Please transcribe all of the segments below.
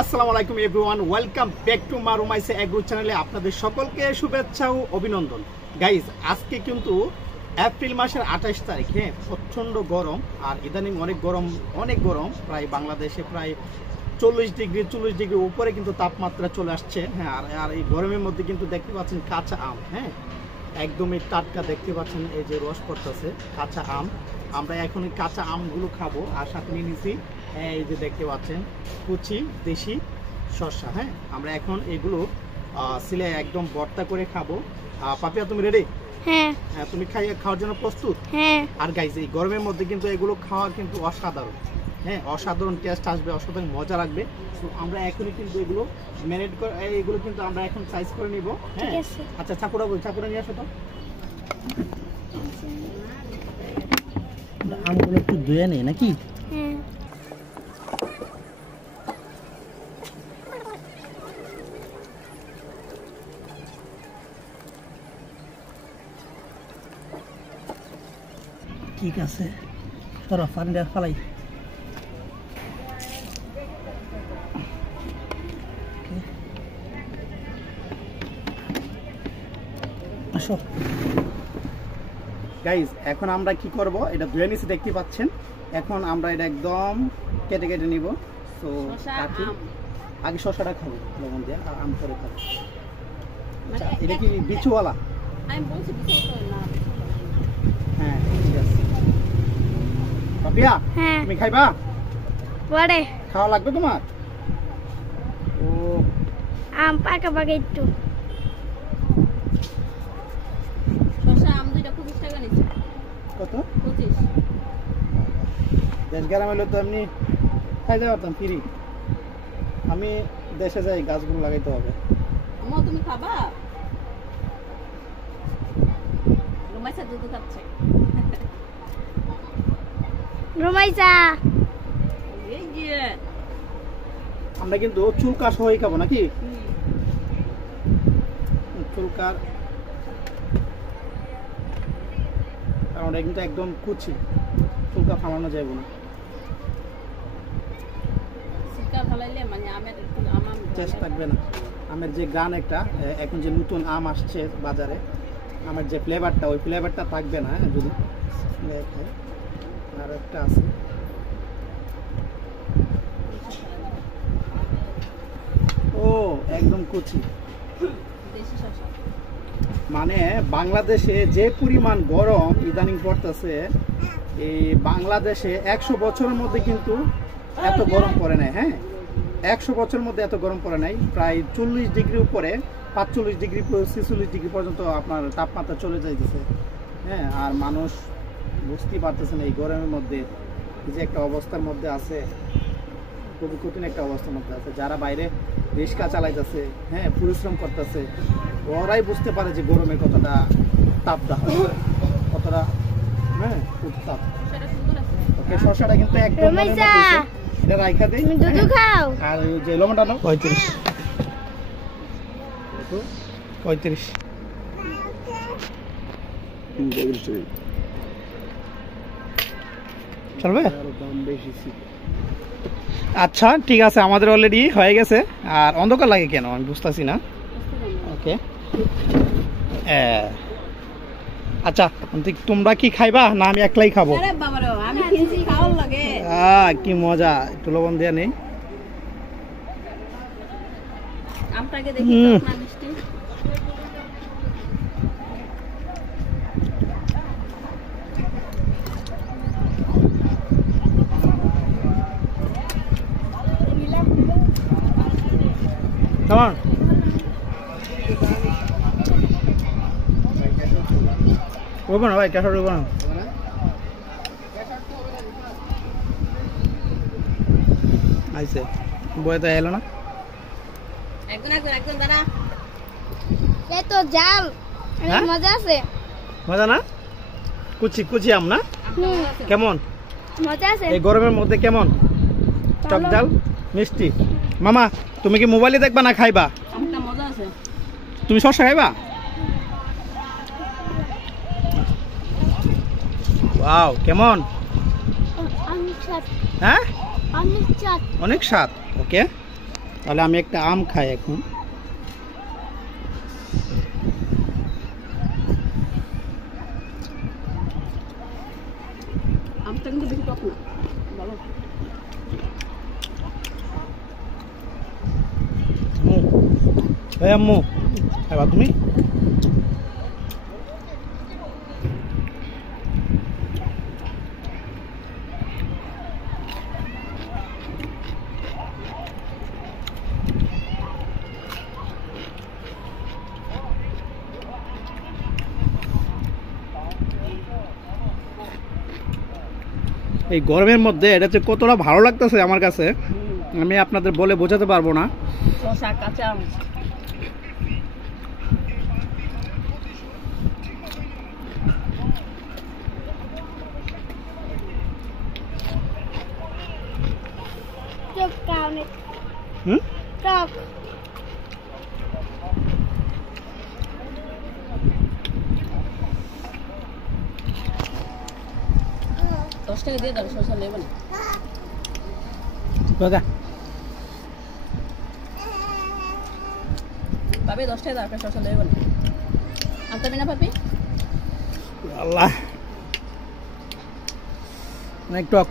আসসালামু আলাইকুম everyone, welcome back to মারুমাইসে এগ্রো চ্যানেলে আপনাদের সকলকে শুভেচ্ছা ও অভিনন্দন। গাইজ, আজকে কিন্তু এপ্রিল মাসের 28 তারিখ। হ্যাঁ, প্রচণ্ড গরম, আর ইদানিং অনেক গরম, প্রায় বাংলাদেশে প্রায় 40 ডিগ্রি উপরে কিন্তু তাপমাত্রা চলে আসছে। হ্যাঁ, আর এই গরমের মধ্যে কিন্তু দেখতে পাচ্ছেন কাঁচা আম। হ্যাঁ, একদমই টাটকা দেখতে পাচ্ছেন, এই যে রস পড়তেছে কাঁচা আম। আমরা এখন এই কাঁচা আমগুলো খাবো, আর সাথে নিয়ে নিছি এই যে দেখতে পাচ্ছেন কুচি দেশি শসা। হ্যাঁ, আমরা এখন এগুলো সিলে একদম ভর্তা করে খাবো। পাপিয়া, তুমি রেডি? হ্যাঁ। তুমি খাওয়ার জন্য প্রস্তুত? হ্যাঁ। আর গাইজ, এই গরমের মধ্যে কিন্তু এগুলো খাওয়া কিন্তু অসাধারণ। হ্যাঁ, অসাধারণ টেস্ট আসবে, অসাধারণ মজা লাগবে। তো আমরা এখনই কিন্তু এগুলো ম্যারিনেট করে এগুলো কিন্তু আমরা এখন সাইজ করে নিব। হ্যাঁ, আচ্ছা, চাকুরা নিয়ে আসো তো। আমগুলো একটু ধুয়ে নেই নাকি? হ্যাঁ। ঠিক আছে, সরো ফান্ডার ফালাই। আসো গাইজ, এখন আমরা কি করব, এটা ধুয়ে নিছি দেখতে পাচ্ছেন। এখন আমরা এটা একদম কেটে নিব। তো আগে শসাটা খাবো লবণ দিয়ে, আর আম করে খাবো। আচ্ছা, এটা কি বিচুওয়ালা? হ্যাঁ, ঠিক আছে। পাপিয়া, তুমি খাইবা? পরে খাওয়া লাগবে তোমার? ও, আম পাকা একটু। কত? 25। 10 গ্রাম হলে তো এমনি খাইতে পারতাম ফ্রি। আমি দেশে যাই, গাছগুলো লাগাইতে হবে। তুমি খাবা? রুমাইসা দুধ খাচ্ছে। রুমাইসা, আমরা কিন্তু চুলকা সহই খাবো নাকি? চুলকার, কারণ এটা কিন্তু একদম কুচি, চুলকা ফালানো যাবে না। টেস্ট থাকবে না আমের যে গান একটা, এখন যে নতুন আম আসছে বাজারে, আমের যে ফ্লেভারটা, ওই ফ্লেভারটা থাকবে না। হ্যাঁ, যদি আর একটা আছে, ও একদম কুচি। মানে বাংলাদেশে যে পরিমাণ গরম ইদানিং পড়তেছে, এই বাংলাদেশে 100 বছরের মধ্যে কিন্তু এত গরম পড়ে নাই। হ্যাঁ, 100 বছরের মধ্যে এত গরম পড়ে নাই। প্রায় 40 ডিগ্রি উপরে, 45 ডিগ্রি 46 ডিগ্রি পর্যন্ত আপনার তাপমাত্রা চলে যাইতেছে। হ্যাঁ, আর মানুষ বুঝতেই পারতেছেন এই গরমের মধ্যে যে একটা অবস্থার মধ্যে আছে, খুবই কঠিন একটা অবস্থার মধ্যে আছে। যারা বাইরে রিক্সা চালাইতেছে, হ্যাঁ, পরিশ্রম করতেছে, ওরাই বুঝতে পারে যে গরমে কতটা তাপদাহ, কতটা, হ্যাঁ, খুব তাপ। ওকে, শসাটা কিন্তু একদম এটা রাইখা দেই। দুধ খাও। আর যে লবণটা নাও। 35 চলবে? আচ্ছা, ঠিক আছে, আমাদের অলরেডি হয়ে গেছে। আর অন্ধকার লাগে কেন আমি বুঝতেছি না। ওকে, আচ্ছা, তোমরা কি খাইবা না আমি একলাই খাবো? কি মজা, একটু লবণ দিয়ে নেই। কেমন? রইব না ভাই, ক্যাশার রইব না। আইসে বইতে এলো না। তো জাল, মজা আছে। মজা না? কুচি আম না? কেমন মজা আছে এই গরমের মধ্যে? কেমন টক ডাল মিষ্টি? মামা, তুমি কি মোবাইলে দেখবা না খাইবা? মজা আছে। তুমি শসা খাইবা? ওয়াও, কেমন? হ্যাঁ, অনেক স্বাদ। ওকে, তাহলে আমি একটা আম খাই এখন। আমটা কিন্তু বেশি টক না, ভালো। আম্মু খাইবা তুমি? এই গরমের মধ্যে এটা যে কতটা ভালো লাগতেছে আমার কাছে আমি আপনাদের বলে বোঝাতে পারবো না। শসা, কাঁচা আম। টক কাউনে হুম টক। 10 টাকা দিয়ে দাও, শসা নেবে না। দাদা পাপি 10 টাকা দাও, একটা শসা নেবে না। আনতে না পাপি? আল্লাহ অনেক টক।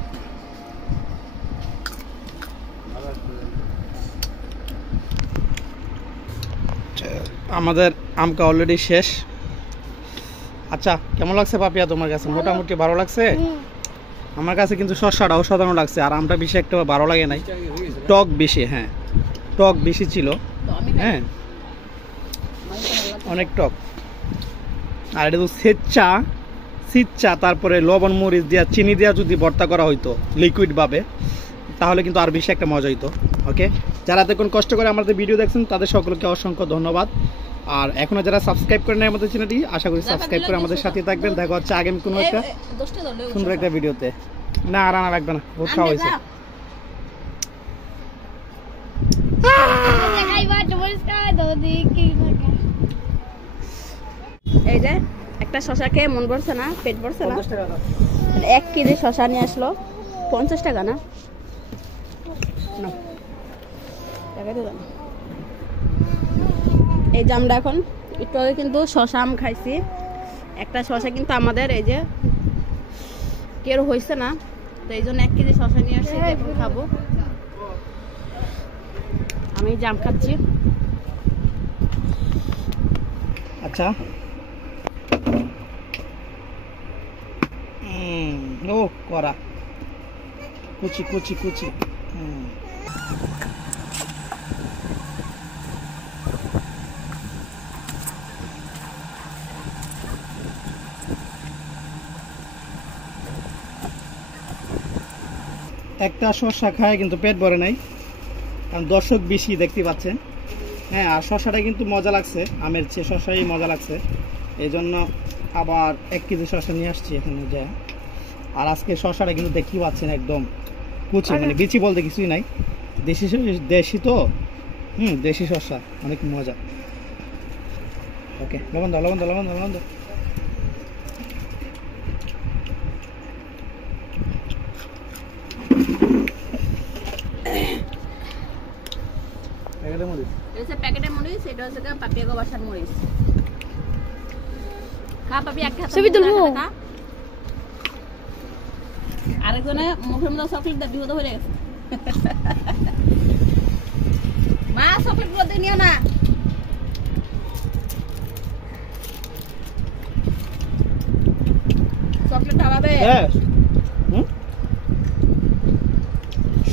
আমাদের আমকা অলরেডি শেষ। আচ্ছা কেমন লাগছে পাপিয়া তোমার কাছে? মোটামুটি ভালো লাগছে? আমার কাছে কিন্তু শসাটা অসাধারণ লাগছে, আর আমটা বেশি একটা ভালো লাগে নাই, টক বেশি। হ্যাঁ টক বেশি ছিল, তো আমি হ্যাঁ অনেক টক। আর এটা তো সিচ্চা তারপরে লবণ মরিচ দিয়া চিনি দিয়া যদি ভর্তা করা হইতো লিকুইড ভাবে তাহলে কিন্তু আর বেশি একটা মজা হইতো। ওকে, যারা এতক্ষণ কষ্ট করে আমাদের ভিডিও দেখছেন তাদের সকলকে অসংখ্য ধন্যবাদ। আর এখনো যারা সাবস্ক্রাইব করেন আমাদের চ্যানেলটি, আশা করি সাবস্ক্রাইব করে আমাদের সাথে থাকবেন। দেখা হচ্ছে আগামী কোনো একটা 10 টাকা দাও, সুন্দর একটা ভিডিওতে। না আর আনা লাগবে না, বহুত খাওয়া হয়েছে। দেখাইবা তোমার খাওয়া দাও দেখি। এই যে একটা শসা খেয়ে মন ভরছে না, পেট ভরছে না। 1 কেজি শসা নিয়ে আসলো 50 টাকা না? টাকা দিলাম। এই যে আমরা এখন একটু আগে কিন্তু শসা আম খাইছি। একটা শসা কিন্তু আমাদের এই যে কেউ হয়েছে না, তো এই জন্য 1 কেজি শসা নিয়ে আসছি, এখন খাবো। আমি জাম খাচ্ছি। আচ্ছা ও করা কুচি কুচি কুচি। একটা শসা খায় কিন্তু পেট ভরে নাই, কারণ দর্শক বেশি দেখতে পাচ্ছেন। হ্যাঁ আর শসাটা কিন্তু মজা লাগছে, আমের চেয়ে শসাই মজা লাগছে, এই জন্য আবার 1 কেজি শসা নিয়ে আসছি এখানে যা। আর আজকে শসাটা কিন্তু দেখতে পাচ্ছেন একদম কুচি, মানে বিচি বলতে কিছুই নাই, দেশি তো, দেশি শসা, অনেক মজা। ওকে লবণ দাও লবণ দাও লবণ দাও লবণ দাও। প্যাকেটের মরিচ, এটা হচ্ছে পাপিয়া বাসার মরিচ। খা পাপি, একটা ছবি তুলবো। আরেকজনে মুখের মধ্যে চকলেট দিয়ে বিপদ হয়ে গেছে। মা চকলেট গুলো দিয়ে নিও না। চকলেট খাওয়াবে?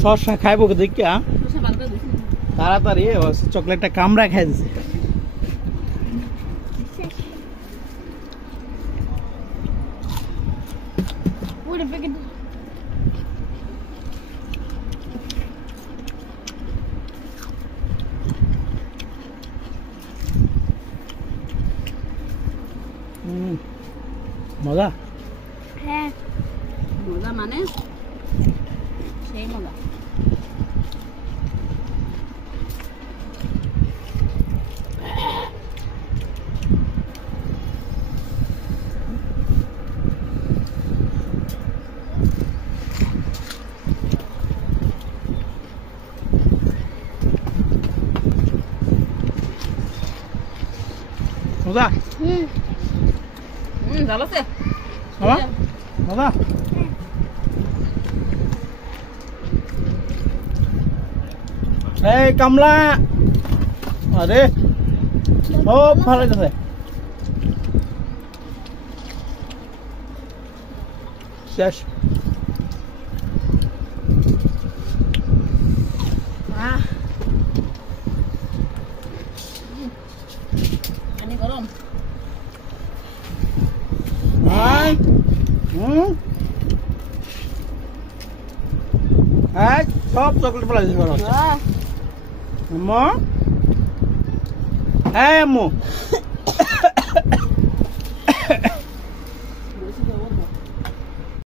শসা খাইবো দেখিয়া তাড়াতাড়ি চকলেটটা কামড়া খাই দিছে। মজা। হ্যাঁ মজা মানে সেই মজা। মজা ভালো আছে বাবা মজা এই কামলা আরে খুব ভালো লাগছে শেষ পানি গরম সব চকলেট ফেলা দিতে পারো আম্মু হ্যাঁ আম্মু